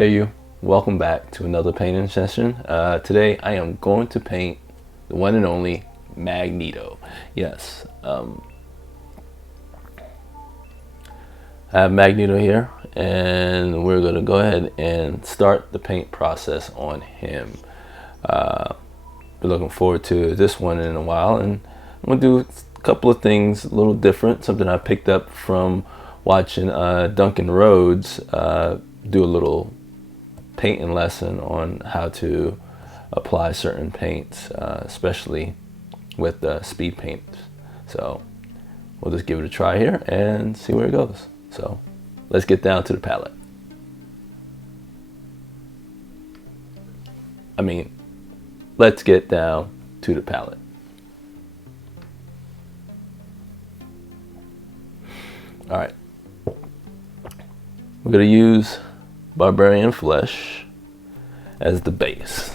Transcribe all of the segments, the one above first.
Hey you, welcome back to another painting session. Today I am going to paint the one and only Magneto. Yes, I have Magneto here and we're going to go ahead and start the paint process on him. Been looking forward to this one in a while, and I'm going to do a couple of things a little different, something I picked up from watching Duncan Rhodes do a little painting lesson on how to apply certain paints, especially with speed paints. So we'll just give it a try here and see where it goes. So let's get down to the palette. Let's get down to the palette. All right, we're gonna use Barbarian Flesh as the base.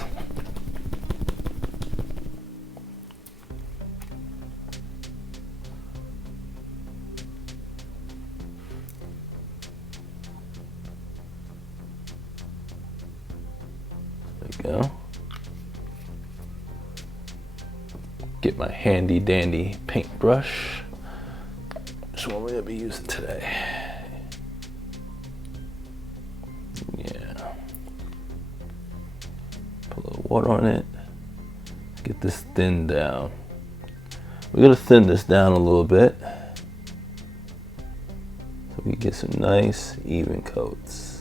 There we go. Get my handy dandy paintbrush. This one we're gonna be using today. Yeah. Put a little water on it. Get this thinned down. We're gonna thin this down a little bit so we get some nice even coats.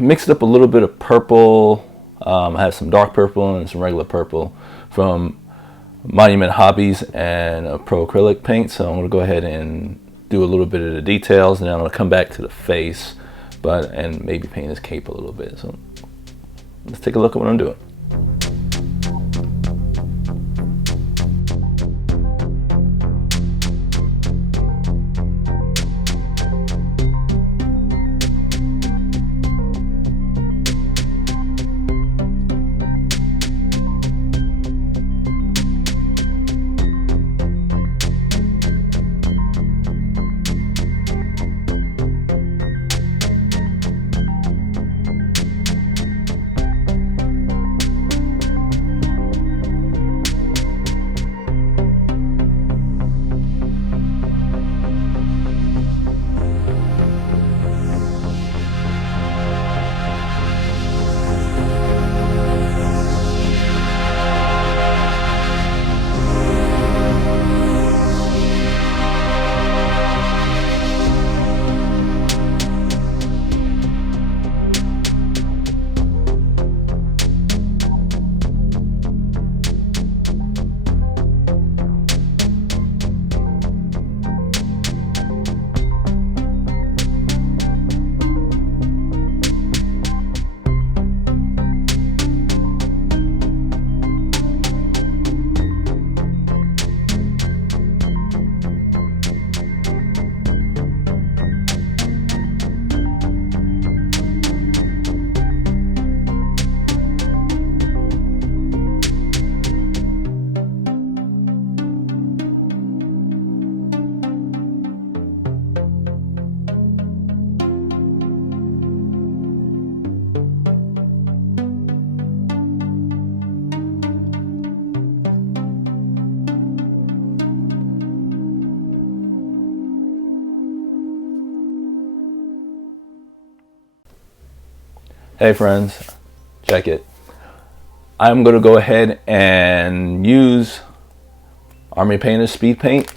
Mixed up a little bit of purple. I have some dark purple and some regular purple from Monument Hobbies and a Pro Acrylic paint. So I'm going to go ahead and do a little bit of the details, and then I'm going to come back to the face, and maybe paint his cape a little bit. So let's take a look at what I'm doing. Hey friends, check it. I'm going to go ahead and use Army Painter's Speed Paint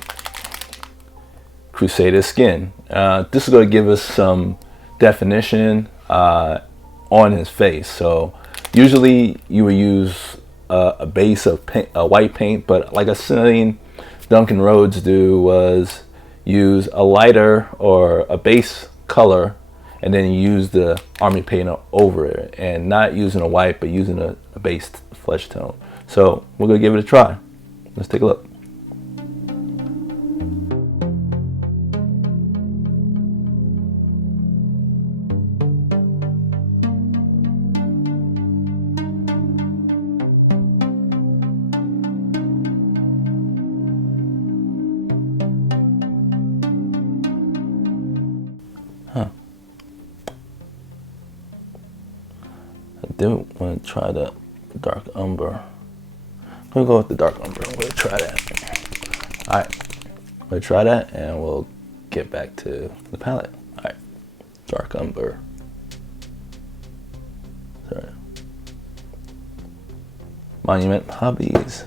Crusader Skin. This is going to give us some definition on his face. So usually you would use a base of paint, white paint, but like I seen Duncan Rhodes do was use a lighter or a base color, and then you use the Army Painter over it, and not using a white, but using a base flesh tone. So we're gonna give it a try. Let's take a look. I do want to try the dark umber. I'm gonna go with the dark umber. I'm gonna try that. All right, I'm gonna try that, and we'll get back to the palette. All right, dark umber. Sorry. Monument Hobbies.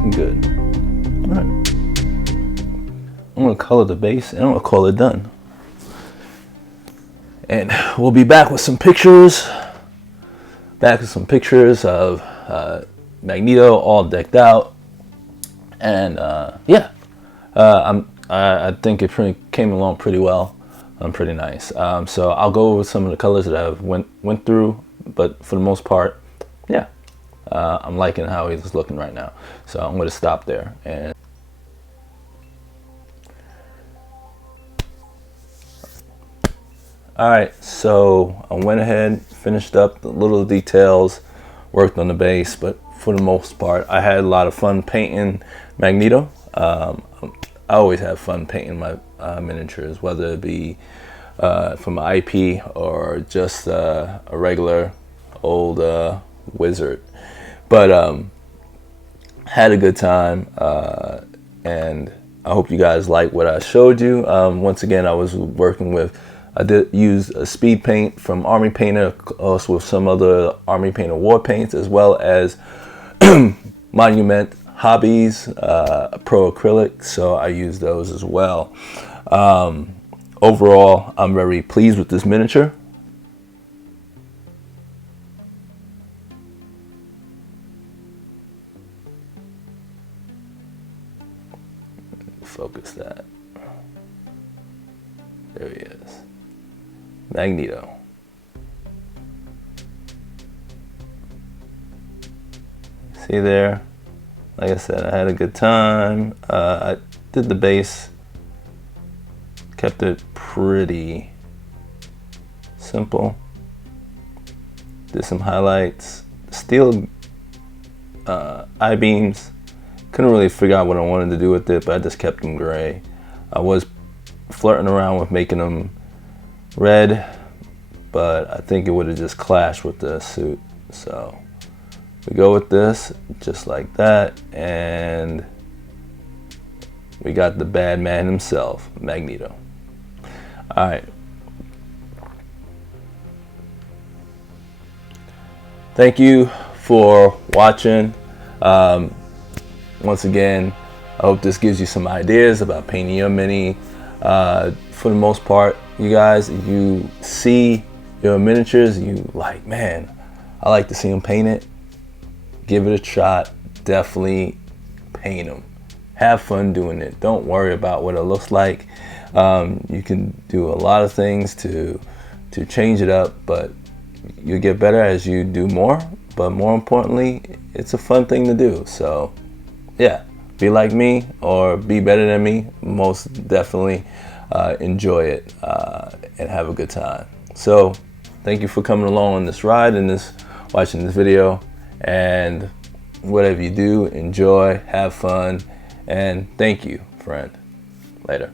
looking good. All right. I'm gonna color the base and I'm gonna call it done. And we'll be back with some pictures. Back with some pictures of Magneto all decked out. And yeah, I think it came along pretty well. Pretty nice. So I'll go over some of the colors that I've went through, but for the most part, yeah, I'm liking how he's looking right now. So I'm gonna stop there. And all right, so I went ahead, finished up the little details, worked on the base, but for the most part, I had a lot of fun painting Magneto. I always have fun painting my miniatures, whether it be from an IP or just a regular old wizard. But had a good time, and I hope you guys like what I showed you. Once again, I was working with, I did use a speed paint from Army Painter, also with some other Army Painter war paints, as well as Monument Hobbies Pro Acrylic, so I use those as well. Overall, I'm very pleased with this miniature. Focus that. There he is. Magneto. See there? Like I said, I had a good time. I did the base. Kept it pretty simple. Did some highlights. Steel I-beams. Couldn't really figure out what I wanted to do with it, but I just kept them gray. I was flirting around with making them red, but I think it would have just clashed with the suit. So we go with this, just like that, and we got the bad man himself, Magneto. All right. Thank you for watching. Once again, I hope this gives you some ideas about painting your mini. For the most part, you guys, if you see your miniatures, you like, man, I like to see them painted. Give it a shot. Definitely paint them. Have fun doing it. Don't worry about what it looks like. You can do a lot of things to change it up, but you get better as you do more. But more importantly, it's a fun thing to do. So yeah, be like me or be better than me. Most definitely enjoy it and have a good time. So thank you for coming along on this ride and watching this video. And whatever you do, enjoy, have fun, and thank you, friend. Later.